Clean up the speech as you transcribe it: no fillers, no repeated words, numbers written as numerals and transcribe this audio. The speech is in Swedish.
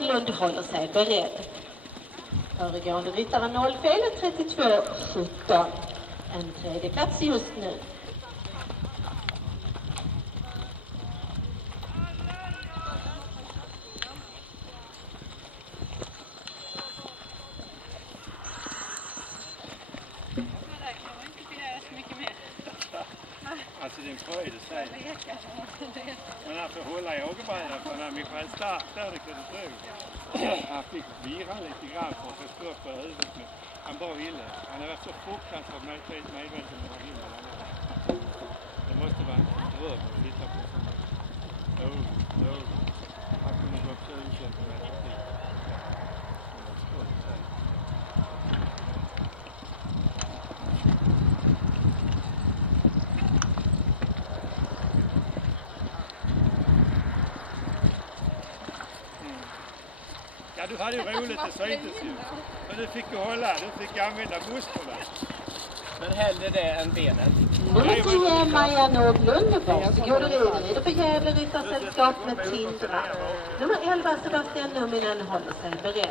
Någlund håller sig beredd. Föregående ryttare 0 fel 32-17. En tredje plats just nu. Alltså din fröjd säger. Men han får hålla i ågerbrädan för när Mikael Stark där det kunde tro. Han fick vira lite grann för att få stå på huvudet. Men han bara ville. Han har varit så fruktansvärt medveten om vad himmel han är. Det måste vara en dröm att titta på. Han kunde gå upp 20 centimeter till. Ja, du hade ju roligt, det syntes ju. Men du fick ju hålla, du fick använda musklerna. Men hellre det än benen. Nummer 10, Maja Någlund. Varsågod och rider för Gävle Ryttarsällskap med Tindra. Nummer 11, Sebastian Numminen håller sig beredd.